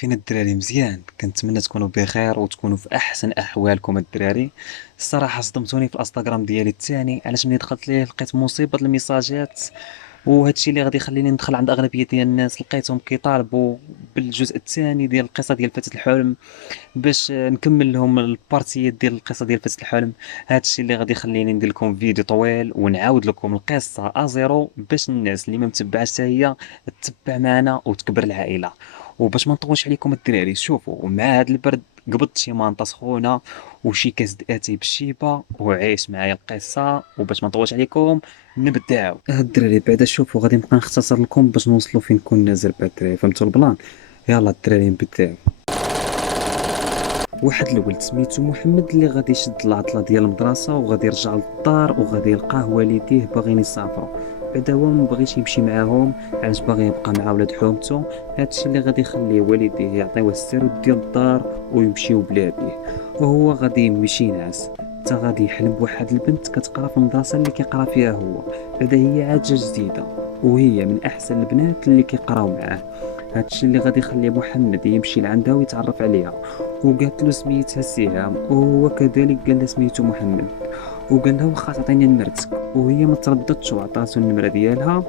فين الدراري؟ مزيان، كنتمنى تكونوا بخير وتكونوا في احسن احوالكم الدراري. الصراحه صدمتوني في الانستغرام ديالي الثاني، علاش ملي دخلت ليه لقيت مصيبه الميساجات. وهذا الشيء اللي غادي يخليني ندخل عند اغلبيه ديال الناس، لقيتهم كيطالبوا بالجزء الثاني ديال القصه ديال فتاة الحلم، باش نكمل لهم البارتيات ديال القصه ديال فتاة الحلم. هذا الشيء اللي غادي يخليني ندير لكم فيديو طويل ونعاود لكم القصه ازيرو، باش الناس اللي ما متبعاش حتى هي تتبع معنا وتكبر العائله. وباش ما نطولش عليكم الدراري، شوفوا مع هذا البرد قبضت شي مانطا سخونه وشي كاس د اتاي بالشيبه وعيش معايا القصه. وباش ما نطولش عليكم نبداو. الدراري بعدا شوفوا غادي نبقى نختصر لكم باش نوصلوا فين كون نازل بعد الدراري، فهمتوا البلان؟ يلا الدراري نبداو. واحد الولد سميتو محمد اللي غادي يشد العطله ديال المدرسه وغادي يرجع للدار وغادي يلقاه والديه باغيين يسافروا. بعدا هو مبغيش يمشي معاهم، علاش باغي يبقى مع ولاد حومته. هادشي اللي غادي يخليه والديه يعطيوه السير ديال الدار ويمشيو بلا بيه، وهو غادي يمشي ناعس. حتى غادي يحلم بواحد البنت كتقرا في المدرسه اللي كيقرا فيها هو. بعدا هي عاجه جديده وهي من احسن البنات اللي كيقراو معاه. هادشي اللي غادي يخلي محمد يمشي لعندها ويتعرف عليها، وقالت له سميتها سهام وهو كذلك قال لها سميتو محمد. وقال لها واخا تعطيني نمرتك، وهي ما ترددتش وعطاتو النمره ديالها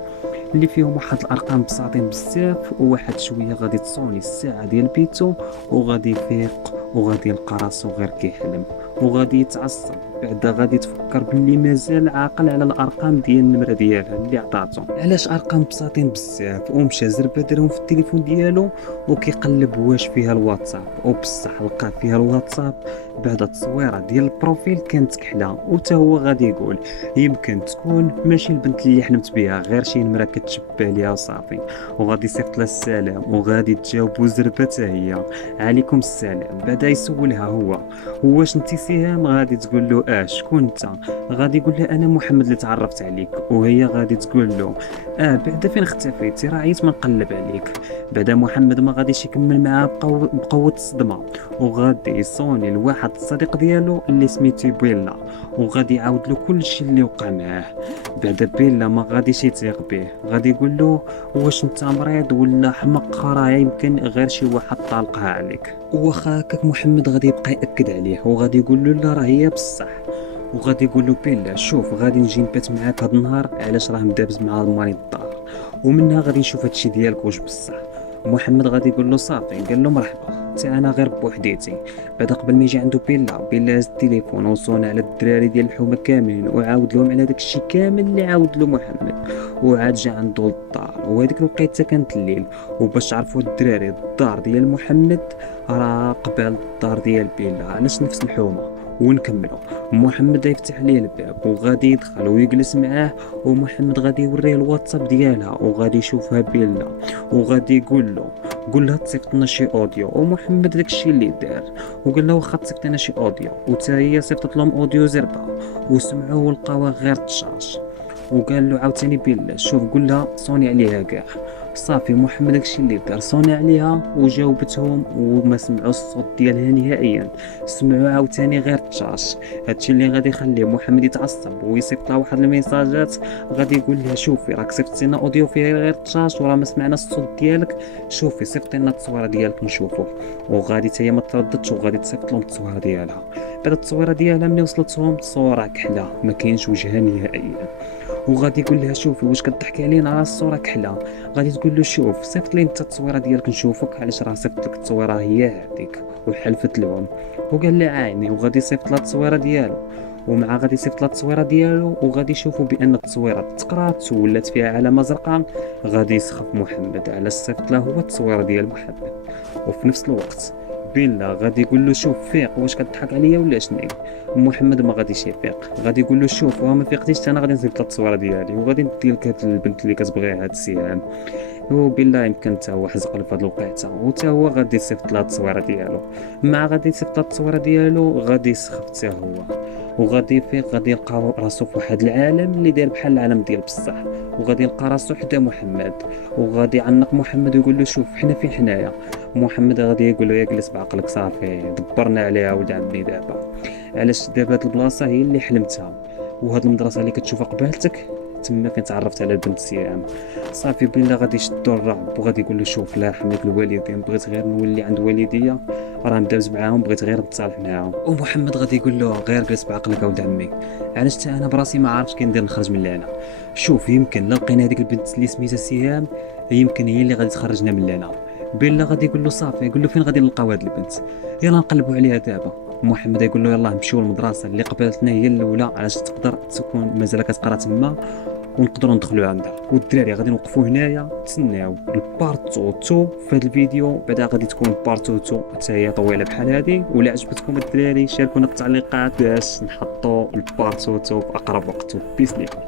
اللي فيهم واحد الارقام بساطين بزاف. وواحد شويه غادي تصوني الساعه ديال بيتو وغادي يفيق وغادي يلقى راسو غير كيحلم وغادي يتعصب. بعدا غادي تفكر باللي مازال عاقل على الارقام ديال النمره ديالها اللي عطاتو، علاش ارقام بساطين بزاف. ومشى زربه دارهم في التليفون ديالو وكيقلب واش فيها الواتساب، وبصح لقى فيها الواتساب بعد التصويره ديال البروفيل كانت كحله. وتا هو غادي يقول يمكن تكون ماشي البنت اللي حلمت بها، غير شي نمره كتشبه ليها وصافي. وغادي يصيفط لها السلام وغادي تجاوبو زربه حتى هي عليكم السلام. بعدا يسولها هو واش انت سهام؟ غادي تقول له شكون انت؟ غادي يقول لها انا محمد اللي تعرفت عليك. وهي غادي تقول له بعدا فين اختفيتي؟ راه عييت ما نقلب عليك. بعدا محمد ما غاديش يكمل معاه بقوه الصدمه، وغادي يصوني لواحد الصديق ديالو اللي سميتو بيلا وغادي يعاود له كل شيء اللي وقع معاه. بعدا بيلا ما غاديش يثيق به، غادي يقول له واش انت مريض ولا حمق؟ راه يمكن غير شي واحد طالقها عليك. واخا هكاك محمد غادي يبقى ياكد عليه وغادي يقول له لا راه هي بصح. وغادي يقول له بيلا شوف غادي نجي نبات معاك هاد النهار، علاش راه مدابز مع مريض الدار، ومنها غادي نشوف هادشي ديالك واش بصح. محمد غادي يقول له صافي، قال له مرحبا حتى انا غير بوحديتي. بعد قبل ما يجي عنده بيلا هز التليفون وصون على الدراري ديال الحومه كاملين وعاود لهم على داك الشيء كامل اللي عاود له محمد. وعاد جا عنده للدار وهذيك الوقيته كانت الليل. وباش تعرفوا الدراري الدار ديال محمد راه قبال الدار ديال بيلا، علاش نفس الحومه. ونكملوا. محمد يفتح ليه الباب وغادي يدخل ويجلس معاه، ومحمد غادي يوريه الواتساب ديالها وغادي يشوفها بيلا وغادي يقول له قول لها تصيفط لنا شي اوديو. ومحمد داكشي اللي دار وقال له واخا تصيفط لنا شي اوديو. وتا هي صيفطت لهم اوديو زربه وسمعوه ولقاوه غير طشاش. وقال له عاوتاني بيلا شوف قول لها صوني عليها كاع. صافي محمد داكشي اللي دار صوني عليها وجاوبتهم وما سمعوا الصوت ديالها نهائيا، سمعوا عاوتاني غير طشاش. هادشي اللي غادي يخليه محمد يتعصب ويصيفط لها واحد الميساجات، غادي يقول لها شوفي راك صيفطتي لنا اوديو فيه غير طشاش وراه ما سمعنا الصوت ديالك، شوفي صيفطي لنا التصويره ديالك نشوفو. وغادي حتى هي ما ترددش وغادي تصيفط لهم التصويره ديالها. بعد التصويره ديالها ملي وصلتهم الصوره كحله ما كاينش وجهها نهائيا. وغادي يقول لها شوفي واش كضحكي علينا راه الصوره كحله. غادي تقول له شوف صيفط لي انت التصويره ديالك نشوفك، علاش راه صيفط لك التصويره هي هذيك. وحلفت لهم وقال لي عيني. وغادي يصيفط لها التصويره ديالو، ومع غادي يصيفط لها التصويره ديالو وغادي يشوفوا بان التصويره تقرات ولات فيها علامه زرقاء. غادي يسخف محمد علاش صيفط له هو التصويره ديال محمد. وفي نفس الوقت بيلا غادي يقول له شوف فيق واش كضحك عليا ولا شنو. محمد ما غاديش يفيق، غادي يقول له شوف وما فيقتيش انا غادي نصيفط لك التصويره ديالي وغادي ندير لك هاد البنت اللي كتبغيها هاد السهام. وبالله يمكن حتى هو حزق له في هاد الوقيته وتا هو غادي يصيفط لها التصويره ديالو. مع غادي يصيفط لها التصويره ديالو غادي يسخف حتى هو وغادي يفيق. غادي يلقى راسو في واحد العالم اللي داير بحال العالم ديال بصح، وغادي يلقى راسو حدا محمد. وغادي يعنق محمد ويقول له شوف حنا فين حنايا. محمد غادي يقول له يجلس بعقلك صافي دبرنا عليها ولد عمي دابا، علاش دابا هاد البلاصه هي اللي حلمتها وهاد المدرسه اللي كتشوفها قبالتك تما فين تعرفت على البنت سهام. صافي بلا غادي يشدو الرعب وغادي يقول له شوف الله يرحم لك الوالدين بغيت غير نولي عند والديا راه مدابز معاهم بغيت غير نتصالح معاهم. ومحمد غادي يقول له غير جلس بعقلك اولد عمي علاش حتى انا براسي ما عارفش كي ندير نخرج من هنا. شوف يمكن لا لقينا هذيك البنت اللي سميتها سهام يمكن هي اللي غادي تخرجنا من هنا. بيلا غادي يقول له صافي يقول له فين غادي نلقاو هاد البنت يلا نقلبوا عليها دابا. محمد يقول له يلاه نمشيو للمدرسه اللي قبلتنا هي الاولى علاش تقدر تكون مازال كتقرا تما ونقدروا ندخلوا عندها. والدراري غادي نوقفوا هنايا تسناو البارت 2 في هذا الفيديو بعدا غادي تكون بارت 2 حتى هي طويله بحال هذه. ولا عجبتكم الدراري شاركونا في التعليقات باش نحطوا البارت 2 في اقرب وقت. بيس ليكم.